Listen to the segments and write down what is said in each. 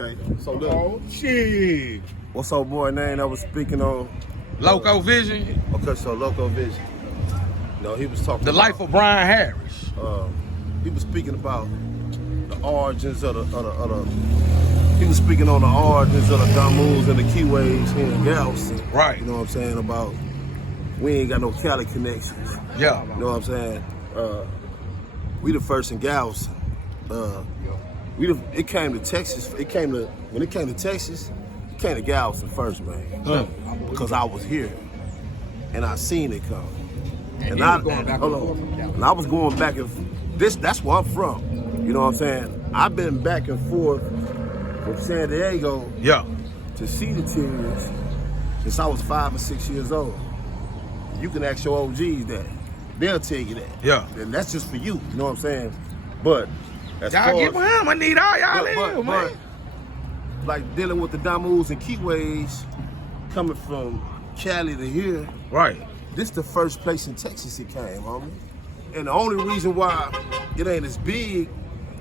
Okay, so look. Oh, shit. What's up, boy name that was speaking on? Loco Vision. Okay, so Loco Vision. You know, he was talking The about, life of Brian Harris. he was speaking about the origins of the he was speaking on the origins of the Damus and the Keyways here in Galveston. Right. You know what I'm saying? About we ain't got no Cali connections. Yeah. You know what I'm saying? We the first in Galveston. It came to Texas. When it came to Texas, it came to Galveston first, man. Because I was here and I seen it come. And I was going back and that's where I'm from. You know what I'm saying? I've been back and forth from San Diego to Cedar Terrace since I was 5 or 6 years old. You can ask your OGs that. They'll tell you that. Yeah. And that's just for you. You know what I'm saying? But as Y'all get behind. I need all y'all in, man. Like dealing with the Damus and Keyways coming from Cali to here. Right. This the first place in Texas it came, homie. And the only reason why it ain't as big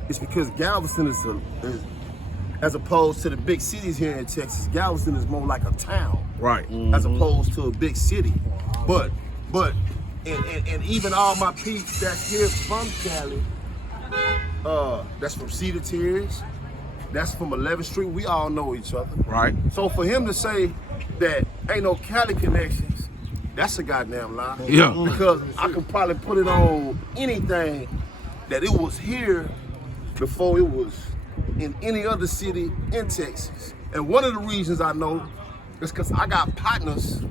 is because Galveston is as opposed to the big cities here in Texas, Galveston is more like a town. Right. As opposed to a big city. But even all my peeps that's here from Cali, that's from Cedar Terrace, that's from 11th Street, we all know each other. Right. So for him to say that ain't no Cali connections, that's a goddamn lie. Yeah. Because I can probably put it on anything that it was here before it was in any other city in Texas. And one of the reasons I know is because I got partners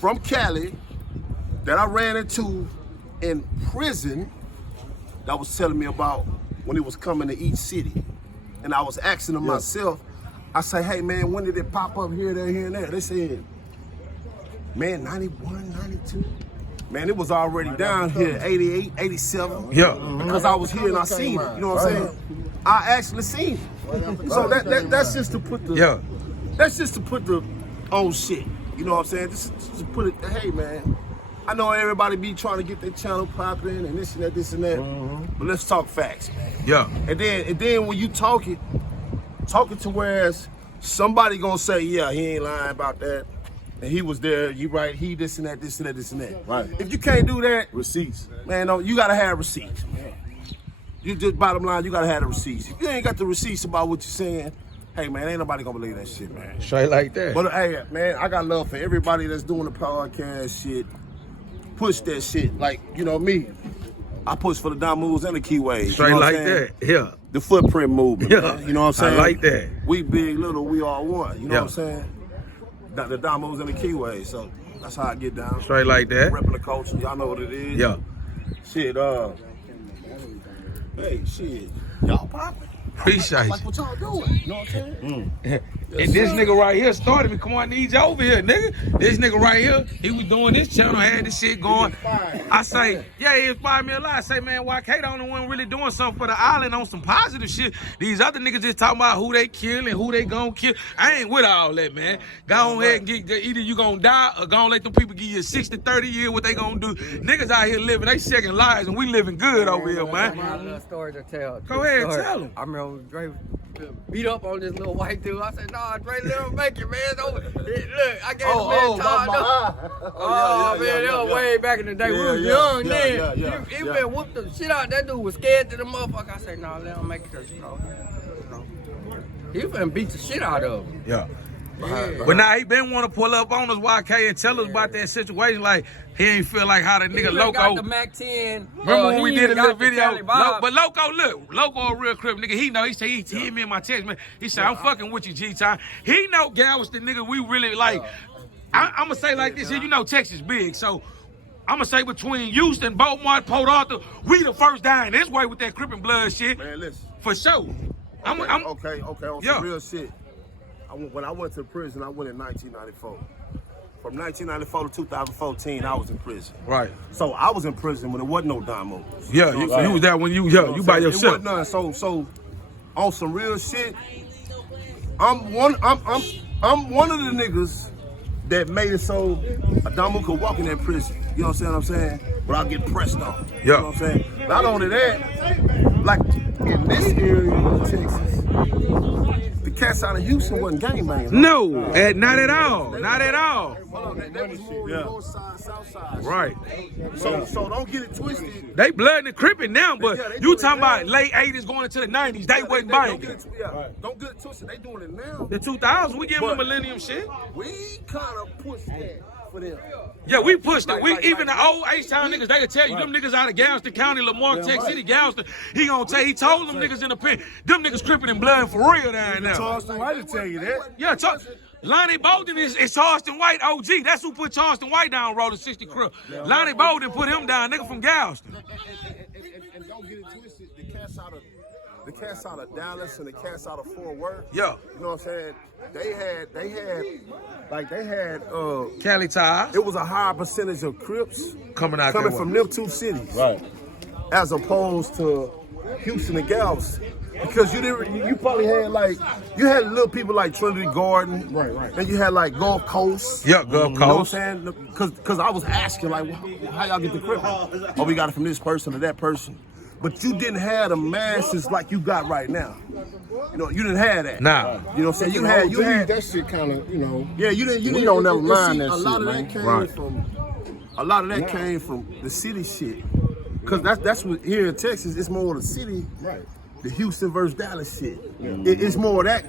from Cali that I ran into in prison that was telling me about when it was coming to each city. And I was asking them myself, I say, hey man, when did it pop up here, there, here, and there? They said, man, 91, 92. Man, it was already down here, 88, 87. Yeah. Because I was here and I seen it, you know what I'm saying? I actually seen it. So that's just to put the, that's just to put the on shit. You know what I'm saying? Just to put it, hey man, I know everybody be trying to get their channel popping and this and that, but let's talk facts, man. Yeah. And then when you talking to whereas somebody gonna say, yeah, he ain't lying about that. And he was there, you right, he this and that, this and that, this and that. Right. If you can't do that, Receipts. man, no, you gotta have receipts, man. You just bottom line, you gotta have the receipts. If you ain't got the receipts about what you're saying, hey man, ain't nobody gonna believe that shit, man. Straight like that. But hey, man, I got love for everybody that's doing the podcast shit. Push that shit, like, you know me. I push for the Damus and the Keyways. Straight you know like that, yeah. The footprint movement, man. You know what I'm saying? I like that. We big, little, we all one. You know what I'm saying? The Damus and the Keyways, so that's how I get down. Straight like that. Repping the culture, y'all know what it is. Yeah. Shit, hey, shit, y'all popping. Appreciate Like you. what y'all doing, you know what I'm saying? And this nigga right here started me. Come on, I need you over here, nigga. This nigga right here, he was doing this channel, had this shit going. I say, yeah, he inspired me a lot. I say, man, YK the only one really doing something for the island on some positive shit. These other niggas just talking about who they kill and who they gonna kill. I ain't with all that, man. Go on ahead and get, either you gonna die or gonna let them people give you 60, 30 years what they gonna do. Niggas out here living they second lives and we living good over here, man. I got a little story to tell. Go ahead, tell them. I remember Dre beat up on this little white dude. I said, nah, Dre, let him make it, man. Look, I gave the man time. Oh, man, that was way back in the day. We was young then. He been whooped the shit out. That dude was scared to the motherfucker. I said, nah, let him make it, cause you know, he finna beat the shit out of him. Yeah. But now he been want to pull up on us, YK, and tell us about that situation. Like he ain't feel like how the nigga Loco. Got the Mac 10. Remember when we did a little video? But Loco, look, Loco a real crip nigga. He know. He said he hit me in my text, man. He said I'm fucking with you, G-Time. He know Galveston nigga. We really like. I'ma say like this here. You know Texas big, so I'ma say between Houston, Beaumont, Port Arthur, we the first down this way with that CRiP and BLOOD shit. Man, listen. For sure. Okay, on some real shit. When I went to prison, I went in 1994. From 1994 to 2014, I was in prison. Right. So I was in prison when there wasn't no Damus. Yeah, you was there when you by yourself. It wasn't none. So on some real shit, I'm one of the niggas that made it so a Damus could walk in that prison. You know what I'm saying? Without getting pressed on. Yeah. You know what I'm saying? Not only that, like in this area of Texas, cats out of Houston wasn't gangbanging. No, not at all. Not at all. That was more north side, south side. Right. So don't get it twisted. They blood and cripping now, but you talking about late 80s going into the 90s, they wasn't banging. Don't get it twisted. They doing it now. The 2000s, we give them the millennium shit. We kind of pushed that for them. Yeah, we pushed it. We even the old H-Town niggas, they can tell you, them niggas out of Galveston County, Lamar, Texas City, Galveston, he told them niggas in the pen, them niggas cripping and blood for real down there. Charleston White will tell you that. Yeah, Lonnie Bolden is Charleston White OG. That's who put Charleston White down rolling 60 CRiP. Lonnie Bolden put him down, nigga from Galveston. And don't get it twisted, the cats out of Dallas and the cats out of Fort Worth. Yeah. You know what I'm saying? They had Cali ties. it was a higher percentage of Crips coming from them two cities. Right. As opposed to Houston and Galveston. Because you probably had you had little people like Trinity Garden. Right. And you had like Gulf Coast. Yeah, Gulf Coast. You know what I'm saying? Because I was asking like, how y'all get the Crip? Oh, we got it from this person to that person. But you didn't have the masses like you got right now. You know, you didn't have that. Nah. You know what I'm saying? You had that shit kind of, you know. Yeah, you didn't never mind that a shit, lot of man. that came came from the city shit. Cause that's what here in Texas, it's more of the city. Right. The Houston versus Dallas shit. It's more of that.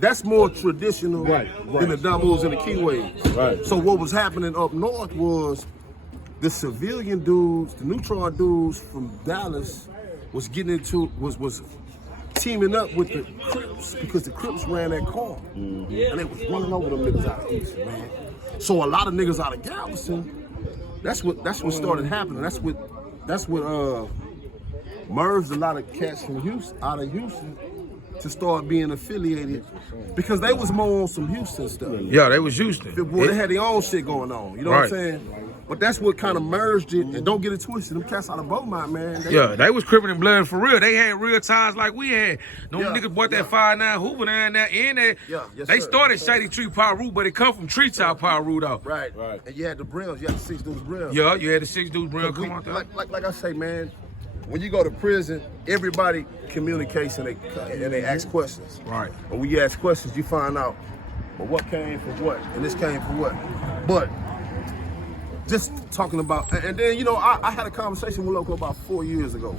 That's more traditional than the doubles and the keyways. Right. So what was happening up north was the civilian dudes, the neutron dudes from Dallas was getting into was teaming up with the Crips because the Crips ran that car. And they was running over them niggas out of Houston, man. So a lot of niggas out of Galveston, that's what started happening. That's what merged a lot of cats from Houston out of Houston to start being affiliated because they was more on some Houston stuff. Yeah, they was Houston. Boy, they had their own shit going on. You know what I'm saying? But that's what kind of merged it. And don't get it twisted. Them cats out of Beaumont, man. They was cripping and blood for real. They had real ties like we had. Them niggas bought that 5'9" Hoover down there in there. They started Shady Tree Piru, but it come from Treetop Piru though. Right. And you had the brims. You had the 6 dudes brims. Yeah, you had the 6 dudes brim come out there. Like I say, man, when you go to prison, everybody communicates and they ask questions. Right. And when you ask questions, you find out, well, what came from what, and this came from what. But just talking about, and then, you know, I had a conversation with Loco about 4 years ago.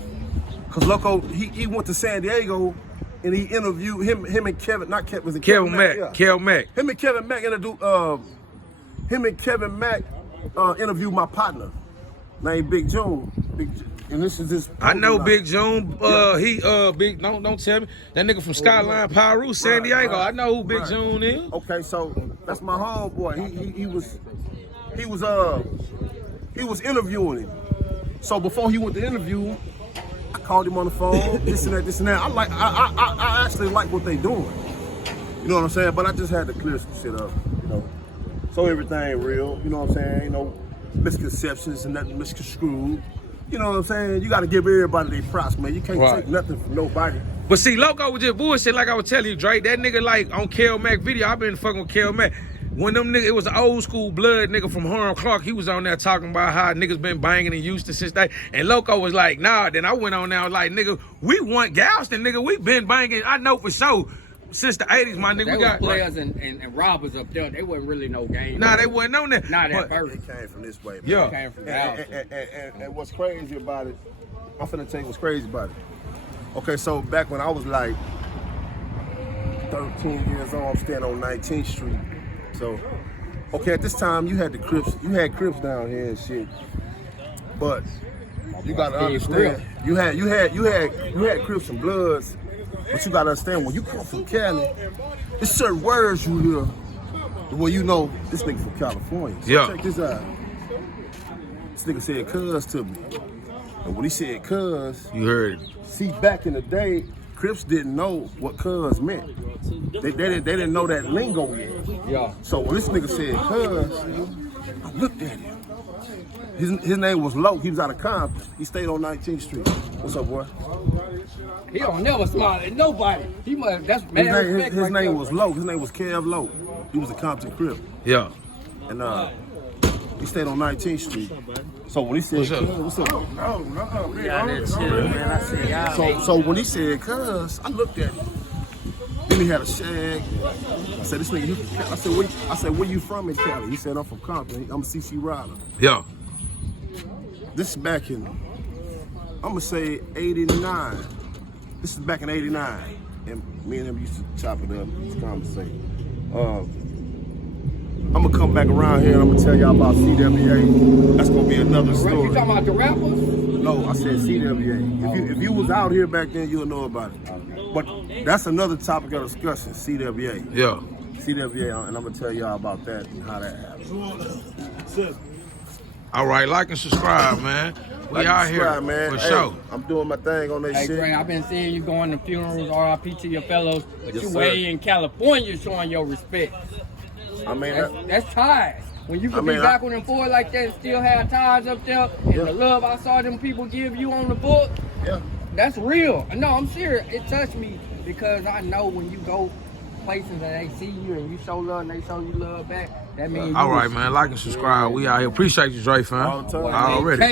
Because Loco, he went to San Diego and he interviewed him and Kevin, not Kevin, was it Kevin Mack? Yeah. Kevin Mack. Him and Kevin Mack interviewed my partner named Big June. And this is this. I know Big June. He big. Don't tell me that nigga from Skyline Piru, San Diego. I know who Big June is. Okay, so that's my homeboy. He was interviewing him. So before he went to interview, I called him on the phone. This and that. I actually like what they doing. You know what I'm saying? But I just had to clear some shit up. You know, so everything real. You know what I'm saying? You know, misconceptions and nothing misconstrued. You know what I'm saying? You got to give everybody their props, man. You can't take nothing from nobody. But see, Loco was just bullshit like I was telling you, Drake. That nigga like on Kel Mack video, I been fucking with Kel Mack. When them niggas, it was an old school blood nigga from Harlem Clark. He was on there talking about how niggas been banging in Houston since that. And Loco was like, nah. Then I went on there like, nigga, we want Galveston, nigga. We been banging. I know for sure. Since the 80s, my nigga, they we got players and robbers up there. They wasn't really no game. Nah, they wasn't on that. Not at first. It came from this way, man. Yeah. It came from Galveston. And what's crazy about it, I'm finna tell you what's crazy about it. Okay, so back when I was like 13 years old, I'm staying on 19th Street. So, okay, at this time you had the Crips, Crips down here and shit. But you gotta understand, you had Crips and Bloods. But you gotta understand, when you come from Cali, there's certain words you hear where you know this nigga from California. So check this out. This nigga said cuz to me. And when he said cuz, you heard it. See, back in the day, Crips didn't know what cuz meant. They didn't know that lingo yet. Yeah. So when this nigga said cuz, I looked at him. His name was Loke. He was out of Compton. He stayed on 19th Street. What's up, boy? He don't never smile at nobody. He must. That's mad respect. His name was Loke. His name was Kev Loke. He was a Compton Crip. Yeah. And he stayed on 19th Street. So when he said, what's up? So when he said cuz, I looked at him. Then he had a shag. I said, this nigga, he from Cali. I said, where you from in Cali? He said, I'm from Compton. I'm a CC rider. Yeah. This is back in, I'm gonna say 89. This is back in 89. And me and him used to chop it up, used to conversate. I'm gonna come back around here and I'm gonna tell y'all about CWA. That's gonna be another story. You talking about the rappers? No, I said CWA. If you was out here back then, you'll know about it. But that's another topic of discussion, CWA. Yeah. CWA, and I'm gonna tell y'all about that and how that happened. All right, like and subscribe, man. We out here, man. For hey, sure. I'm doing my thing on that Hey, shit. Dre, I've been seeing you going to funerals, RIP to your fellows, but Yes, you sir. way in California showing your respect. I mean, That's ties. When you can be backward and forward like that and still have ties up there, and the love I saw them people give you on the book, that's real. No, I'm serious. It touched me because I know when you go places and they see you and you show love and they show you love back, that means All right, man. Like and subscribe. We out here. Appreciate you, Dre, fam. All the time. Already.